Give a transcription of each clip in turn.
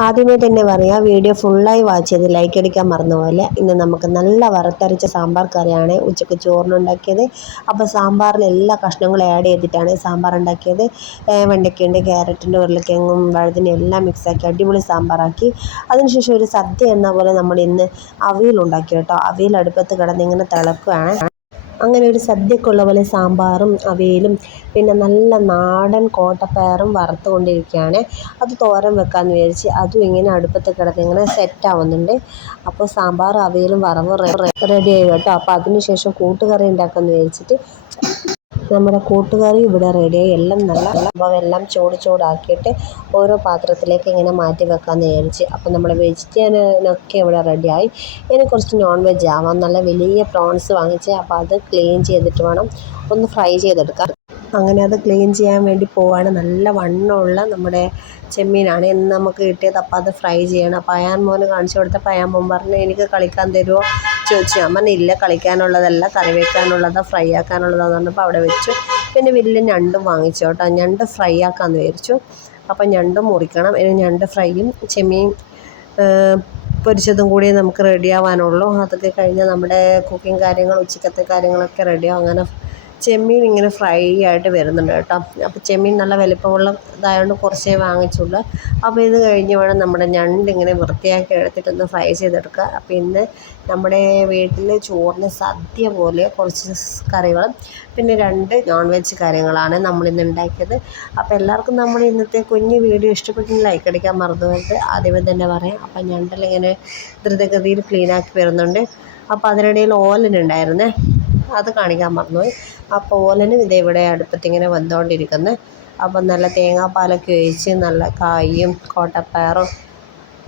ആദ്യമേ തന്നെ പറയാം വീഡിയോ ഫുള്ളായി വാച്ച് ചെയ്ത് ലൈക്ക് അടിക്കാൻ മറന്നുപോലെ ഇന്ന് നമുക്ക് നല്ല വറുത്തരച്ച സാമ്പാർ കറിയാണ് ഉച്ചയ്ക്ക് ചോറിനുണ്ടാക്കിയത്. അപ്പോൾ സാമ്പാറിൽ എല്ലാ കഷ്ണങ്ങളും ആഡ് ചെയ്തിട്ടാണ് സാമ്പാർ ഉണ്ടാക്കിയത്. വെണ്ടയ്ക്കയുണ്ട് ക്യാരറ്റുണ്ട് ഉരുളക്കിഴങ്ങും വഴുതിനും എല്ലാം മിക്സാക്കി അടിപൊളി സാമ്പാറാക്കി. അതിനുശേഷം ഒരു സദ്യ എന്ന പോലെ നമ്മൾ ഇന്ന് അവിയലുണ്ടാക്കി കേട്ടോ. അവിയൽ അടുപ്പത്ത് കിടന്ന് ഇങ്ങനെ തിളക്കുകയാണ് അങ്ങനെ ഒരു സദ്യക്കുള്ള പോലെ സാമ്പാറും അവയിലും പിന്നെ നല്ല നാടൻ കോട്ടപ്പയറും വറുത്തുകൊണ്ടിരിക്കുകയാണ്. അത് തോരൻ വെക്കാമെന്ന് വിചാരിച്ച് അതും ഇങ്ങനെ അടുപ്പത്ത് കിടന്ന് ഇങ്ങനെ സെറ്റാവുന്നുണ്ട് അപ്പോൾ സാമ്പാറും അവയിലും വറവ് റെഡി ആയി കേട്ടോ. അപ്പോൾ അതിന് ശേഷം കൂട്ടുകറി ഉണ്ടാക്കാമെന്ന് വിചാരിച്ചിട്ട് നമ്മുടെ കൂട്ടുകറി ഇവിടെ റെഡിയായി എല്ലാം നല്ല അപ്പം എല്ലാം ചൂട് ചൂടാക്കിയിട്ട് ഓരോ പാത്രത്തിലേക്ക് ഇങ്ങനെ മാറ്റി വെക്കാമെന്ന് വിചാരിച്ച്. അപ്പം നമ്മുടെ വെജിറ്റേറിയനൊക്കെ ഇവിടെ റെഡിയായി ഇനി കുറച്ച് നോൺ വെജ് ആവാം. നല്ല വലിയ പ്രോൺസ് വാങ്ങിച്ച് അപ്പോൾ അത് ക്ലീൻ ചെയ്തിട്ട് വേണം ഒന്ന് ഫ്രൈ ചെയ്തെടുക്കാം അങ്ങനെ അത് ക്ലീൻ ചെയ്യാൻ വേണ്ടി പോവാണ്. നല്ല വണ്ണമുള്ള നമ്മുടെ ചെമ്മീനാണ് ഇന്ന് നമുക്ക് കിട്ടിയത്. അപ്പോൾ അത് ഫ്രൈ ചെയ്യണം. അപ്പോൾ അയാൻ മോന് കാണിച്ചു കൊടുത്തപ്പോൾ അയാൻ മോൻ പറഞ്ഞു എനിക്ക് കളിക്കാൻ തരുമോ? ഞാൻ പറഞ്ഞു ഇല്ല കളിക്കാനുള്ളതല്ല കറി വെക്കാനുള്ളതാണ് ഫ്രൈ ആക്കാനുള്ളതാന്ന് പറഞ്ഞപ്പോൾ അവിടെ വെച്ചു പിന്നെ വലിയ ഞണ്ടും വാങ്ങിച്ചു കേട്ടോ. ഞണ്ട് ഫ്രൈ ആക്കാമെന്ന് വിചാരിച്ചു. അപ്പോൾ ഞണ്ടും മുറിക്കണം. ഇനി ഞണ്ട് ഫ്രൈയും ചെമ്മീൻ പൊരിച്ചതും കൂടി നമുക്ക് റെഡിയാവാനുള്ളൂ അതൊക്കെ കഴിഞ്ഞാൽ നമ്മുടെ കുക്കിംഗ് കാര്യങ്ങൾ ഉച്ചക്കത്തെ കാര്യങ്ങളൊക്കെ റെഡിയാവും അങ്ങനെ ചെമ്മീൻ ഇങ്ങനെ ഫ്രൈ ആയിട്ട് വരുന്നുണ്ട് കേട്ടോ. അപ്പോൾ ചെമ്മീൻ നല്ല വലിപ്പമുള്ള ഇതായതുകൊണ്ട് കുറച്ചേ വാങ്ങിച്ചുള്ളൂ. അപ്പോൾ ഇത് കഴിഞ്ഞ് വേണം നമ്മുടെ ഞണ്ട് ഇങ്ങനെ വൃത്തിയാക്കി എടുത്തിട്ടൊന്ന് ഫ്രൈ ചെയ്തെടുക്കുക. അപ്പോൾ ഇന്ന് നമ്മുടെ വീട്ടിൽ ചോറിന് സദ്യ പോലെ കുറച്ച് കറികളും പിന്നെ രണ്ട് നോൺ വെജ് കാര്യങ്ങളാണ് നമ്മളിന്ന് ഉണ്ടാക്കിയത്. അപ്പോൾ എല്ലാവർക്കും നമ്മുടെ ഇന്നത്തെ കുഞ്ഞു വീഡിയോ ഇഷ്ടപ്പെട്ടെങ്കിൽ ലൈക്ക് അടിക്കാൻ മറന്നുപോയിട്ട് ആദ്യമേ തന്നെ പറയാം അപ്പോൾ ഞണ്ടിലിങ്ങനെ ദ്രുതഗതിയിൽ ക്ലീനാക്കി വരുന്നുണ്ട്. അപ്പോൾ അതിനിടയിൽ ഓലനുണ്ടായിരുന്നേ അത് കാണിക്കാൻ മറന്നുപോയി. അപ്പോൾ ഓലനും ഇവിടെ അടുപ്പത്തിങ്ങനെ വന്നുകൊണ്ടിരിക്കുന്നു അപ്പം നല്ല തേങ്ങാപ്പാലൊക്കെ ഒഴിച്ച് നല്ല കായും കോട്ടപ്പയറും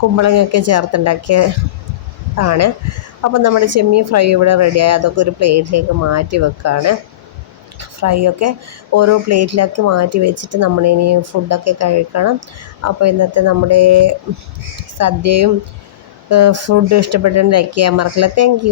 കുമ്പളങ്ങയൊക്കെ ചേർത്തുണ്ടാക്കിയ ആണ്. അപ്പം നമ്മുടെ ചെമ്മീൻ ഫ്രൈ ഇവിടെ റെഡിയായി അതൊക്കെ ഒരു പ്ലേറ്റിലേക്ക് മാറ്റി വെക്കുകയാണ് ഫ്രൈ ഒക്കെ ഓരോ പ്ലേറ്റിലാക്കി മാറ്റി വെച്ചിട്ട് നമ്മൾ നമ്മളിനി ഫുഡൊക്കെ കഴിക്കണം. അപ്പോൾ ഇന്നത്തെ നമ്മുടെ സദ്യയും ഫുഡ് ഇഷ്ടപ്പെട്ടിട്ടുണ്ടെങ്കിൽ ലൈക്ക് ചെയ്യാൻ മറക്കില്ല താങ്ക്